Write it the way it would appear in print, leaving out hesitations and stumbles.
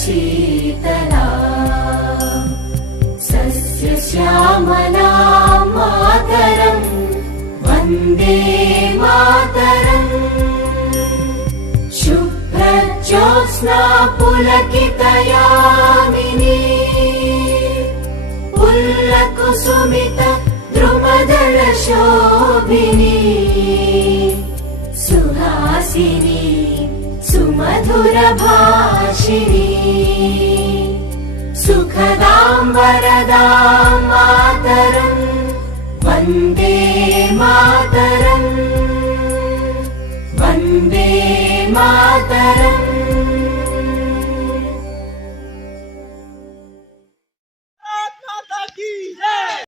शीतला सस्यश्यामला मातरम् वन्दे मातरम् शुभ्रज्योत्स्ना पुलकितयामिनी पुल्लकुसुमित द्रुमदल शोभिनी सुहासिनी सुमधुर भाषिणी सुखदां वरदां मातरम् वन्दे मातरम् वन्दे मातरम्।